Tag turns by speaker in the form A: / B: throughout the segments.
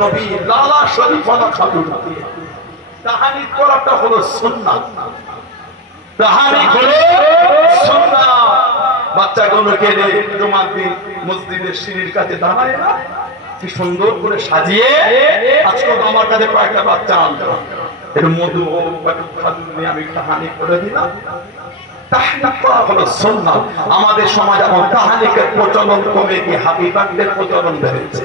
A: নবী লালা মুখের মধ্যে দিয়ে। তাহানিত করাটা হলো তাহানিত হলো দিন মসজিদের সিঁড়ির কাছে দাঁড়ায় না। কি সুন্দর করে সাজিয়ে আজকে আমার কাছে কয়েকটা বাচ্চা আনতে এর মধু আমি তাহানি করে দিলাম। আমাদের সমাজ এখন তাহানিকের প্রচলন কমে গিয়ে হাবি বাগদের প্রচলন বেড়েছে।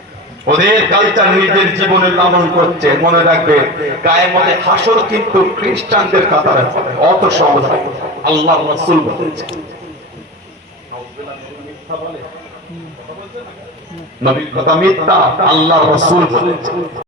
A: ওদের কালচার নিজের জীবনে লালন করছে। মনে রাখবে গায়ে মনে হাসর কিন্তু খ্রিস্টানদের কাতারে অত সহজ আল্লাহ রসুল বলেছে নবীর কথা মিথ্যা, আল্লাহ রসুল বলেছে